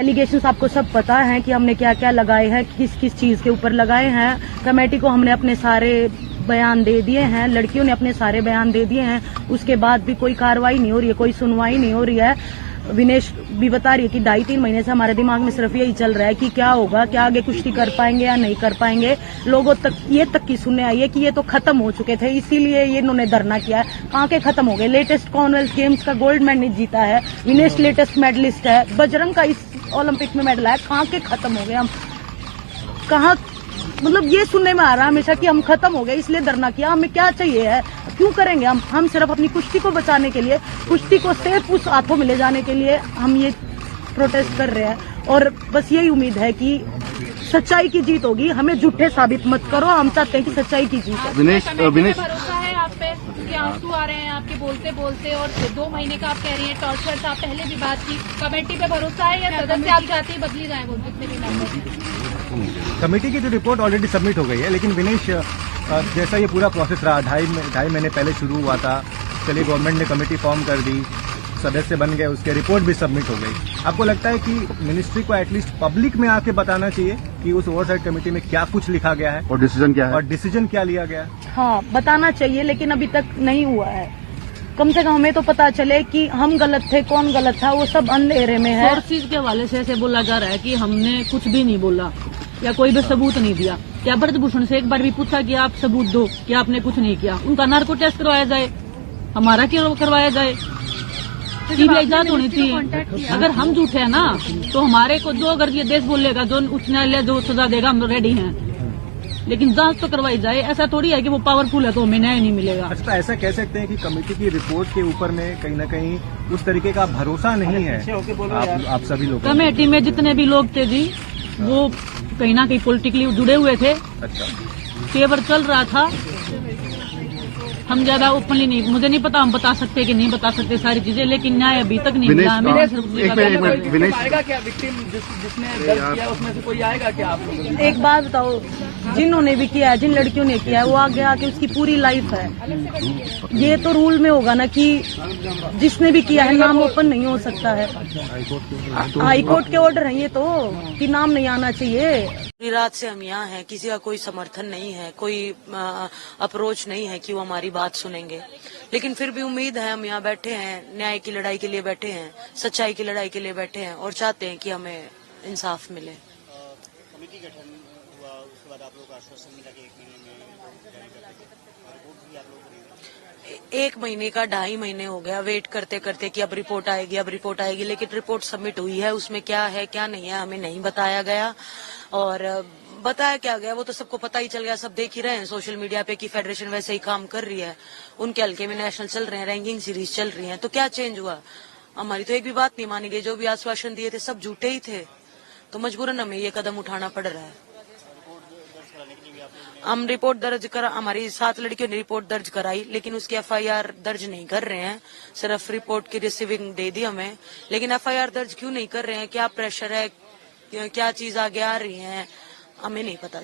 Allegations आपको सब पता है कि हमने क्या क्या लगाए हैं, किस किस चीज के ऊपर लगाए हैं। कमेटी को हमने अपने सारे बयान दे दिए हैं, लड़कियों ने अपने सारे बयान दे दिए हैं। उसके बाद भी कोई कार्रवाई नहीं हो रही है, कोई सुनवाई नहीं हो रही है। विनेश भी बता रही है कि 2.5-3 महीने से हमारे दिमाग में सिर्फ यही चल रहा है कि क्या होगा, क्या आगे कुश्ती कर पाएंगे या नहीं कर पाएंगे। लोगों तक ये तक की सुनने आई है कि ये तो खत्म हो चुके थे, इसीलिए ये इन्होंने धरना किया है। कहाँ के खत्म हो गए? लेटेस्ट कॉमनवेल्थ गेम्स का गोल्ड मेडल जीता है, विनेश लेटेस्ट मेडलिस्ट है, बजरंग का इस ओलंपिक में मेडल है। कहाँ के खत्म हो गए हम? कहाँ मतलब ये सुनने में आ रहा है हमेशा कि हम खत्म हो गए इसलिए धरना किया। हमें क्या चाहिए है, क्यों करेंगे हम सिर्फ अपनी कुश्ती को बचाने के लिए, कुश्ती को सेफ उस हाथों में ले जाने के लिए हम ये प्रोटेस्ट कर रहे हैं। और बस यही उम्मीद है कि सच्चाई की जीत होगी। हमें झूठे साबित मत करो, हम चाहते हैं कि सच्चाई की जीत हो। विनेश भरोसा है आप पे कि आंसू आ रहे हैं आपके बोलते बोलते, और 2 महीने का आप कह रही हैं टॉर्चर था, पहले भी बात की। कमेटी पे भरोसा है या सदस्य आप चाहती है बदली जाए वो जितने भी मेंबर? कमेटी की जो रिपोर्ट ऑलरेडी सबमिट हो गई है, लेकिन विनेश जैसा ये पूरा प्रोसेस रहा, 2.5 महीने पहले शुरू हुआ था, चलिए गवर्नमेंट ने कमेटी फॉर्म कर दी, सदस्य बन गए, उसके रिपोर्ट भी सबमिट हो गई। आपको लगता है कि मिनिस्ट्री को एटलीस्ट पब्लिक में आके बताना चाहिए कि उस ओवरसाइट कमेटी में क्या कुछ लिखा गया है और डिसीजन क्या है, और डिसीजन क्या लिया गया है? हाँ, बताना चाहिए, लेकिन अभी तक नहीं हुआ है। कम से कम हमें तो पता चले कि हम गलत थे, कौन गलत था, वो सब अंधेरे में है। और चीज के हवाले से ऐसे बोला जा रहा है कि हमने कुछ भी नहीं बोला या कोई भी सबूत नहीं दिया। क्या ब्रजभूषण से एक बार भी पूछा कि आप सबूत दो कि आपने कुछ नहीं किया? उनका नार्को टेस्ट करवाया जाए, हमारा क्यों करवाया जाए? सीबीआई जांच होनी चाहिए। अगर हम झूठे हैं ना तो हमारे को जो अगर ये देश बोलेगा, जो उच्च न्यायालय जो सजा देगा, हम रेडी हैं, लेकिन जांच तो करवाई जाए। ऐसा थोड़ी है कि वो पावरफुल है तो हमें न्याय नहीं मिलेगा। अच्छा, ऐसा कह सकते हैं कि कमेटी की रिपोर्ट के ऊपर में कहीं न कहीं उस तरीके का भरोसा नहीं है आप सभी लोग? कमेटी में जितने भी लोग थे जी, वो कहीं ना कहीं पॉलिटिकली जुड़े हुए थे। अच्छा, फेवर चल रहा था। हम ज्यादा ओपनली नहीं, मुझे नहीं पता हम बता सकते कि नहीं बता सकते सारी चीजें, लेकिन न्याय अभी तक नहीं मिला हमें। विनेश आएगा क्या? विक्टिम जिसने दर्ज किया उसमें से कोई आएगा क्या आप लोगों? एक बात बताओ, जिन्होंने भी किया है, जिन लड़कियों ने किया है, वो आगे आके उसकी पूरी लाइफ है। ये तो रूल में होगा ना कि जिसने भी किया है नाम ओपन नहीं हो सकता है। हाई कोर्ट के ऑर्डर है ये तो कि नाम नहीं आना चाहिए। पूरी रात से हम यहाँ हैं, किसी का कोई समर्थन नहीं है, कोई अप्रोच नहीं है कि वो हमारी बात सुनेंगे, लेकिन फिर भी उम्मीद है। हम यहाँ बैठे हैं, न्याय की लड़ाई के लिए बैठे हैं, सच्चाई की लड़ाई के लिए बैठे हैं और चाहते हैं कि हमें इंसाफ मिले। कमेटी गठन हुआ, उसके बाद आप लोग आश्वासन मिला कि 1 महीने में रिपोर्ट भी आप लोग 1 महीने का 2.5 महीने हो गया वेट करते करते कि अब रिपोर्ट आएगी, अब रिपोर्ट आएगी, लेकिन रिपोर्ट सबमिट हुई है, उसमें क्या है क्या नहीं है हमें नहीं बताया गया। और बताया क्या गया वो तो सबको पता ही चल गया, सब देख ही रहे हैं सोशल मीडिया पे कि फेडरेशन वैसे ही काम कर रही है, उनके हल्के में नेशनल चल रहे हैं, रैंकिंग सीरीज चल रही है, तो क्या चेंज हुआ? हमारी तो एक भी बात नहीं मानी गई, जो भी आश्वासन दिए थे सब झूठे ही थे, तो मजबूरन हमें ये कदम उठाना पड़ रहा है। हम रिपोर्ट दर्ज कर, हमारी 7 लड़कियों ने रिपोर्ट दर्ज कराई, लेकिन उसकी एफआईआर दर्ज नहीं कर रहे हैं, सिर्फ रिपोर्ट की रिसीविंग दे दी हमें, लेकिन एफआईआर दर्ज क्यों नहीं कर रहे हैं? क्या प्रेशर है, क्या चीज आगे आ रही है, हमें नहीं पता।